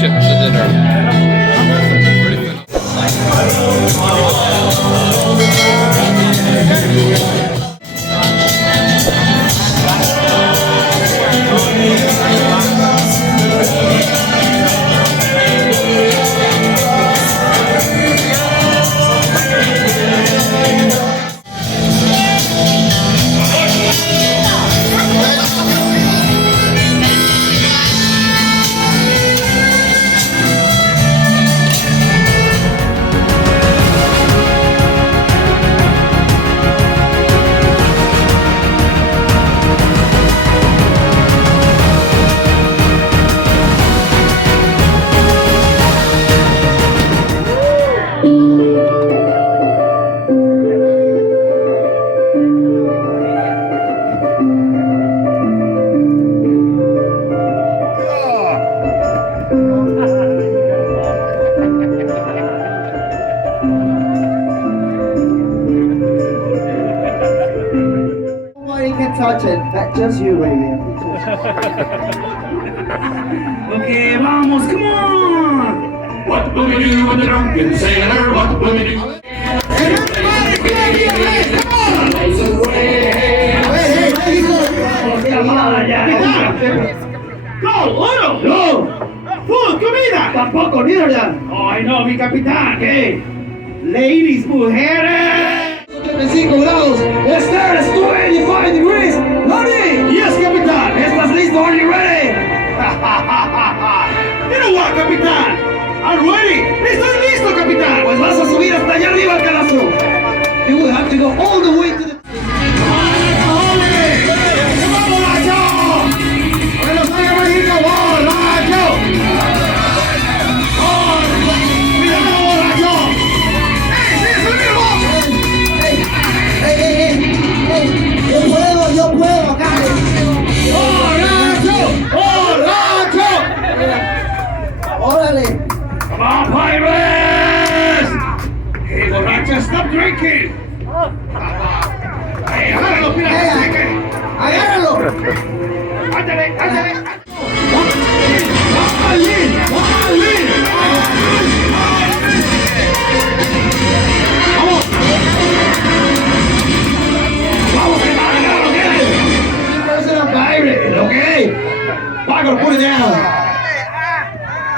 ship to dinner. Touch it, that's just you, baby. Okay, vamos, come on! What will we do with the drunken sailor? What will we do? Everybody, come on! ¡Go, oro! ¡No! ¡Food, comida! ¡Tampoco, ni verdad! ¡Ay, no, mi capitán! ¿Qué? Ladies, mujeres! 75 grados, stairs 25 degrees, ready? Yes, capitán! ¿Estás listo? Are you ready? You know what, capitán? I'm ready! ¡Estoy listo, capitán! Pues vas a subir hasta allá arriba al calazo. You will have to go all the way to the... Yo puedo acá. ¡Órale! Come on, pirates! Hey, borracha, stop drinking! Hey, agárralo, pirata, ¡Agárralo! ¡Ándale, ándale! ¡Vamos! ¡Vamos, hermano, agárralo, ¿qué? Person a pirate, Okay. Pago, put it down.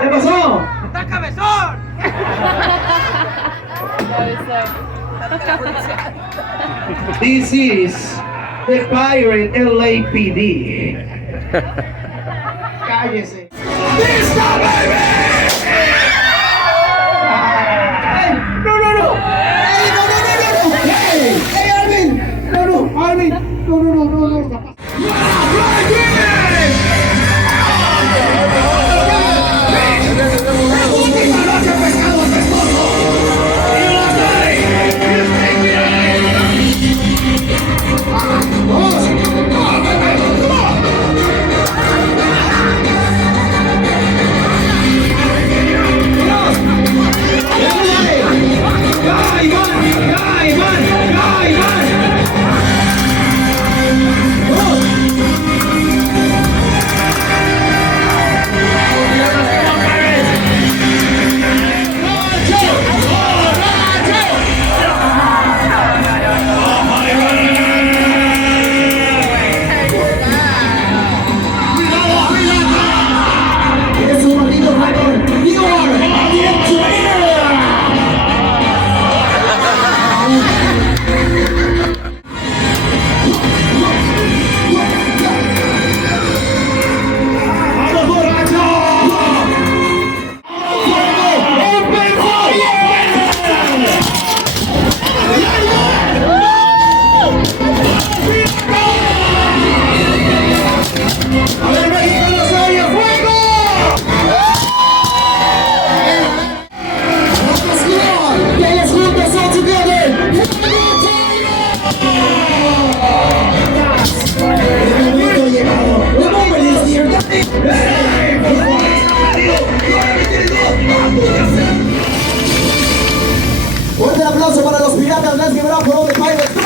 ¿Qué pasó? ¡Está cabezón! This is the pirate LAPD. Cállese. ¡Listo, baby! No, no, no. Hey, no, no, no, no, no. Hey, hey, Armin. No, no, Armin. No, no, no, no, no. Fuerte el aplauso para los piratas. Let's give it up for all the pirates.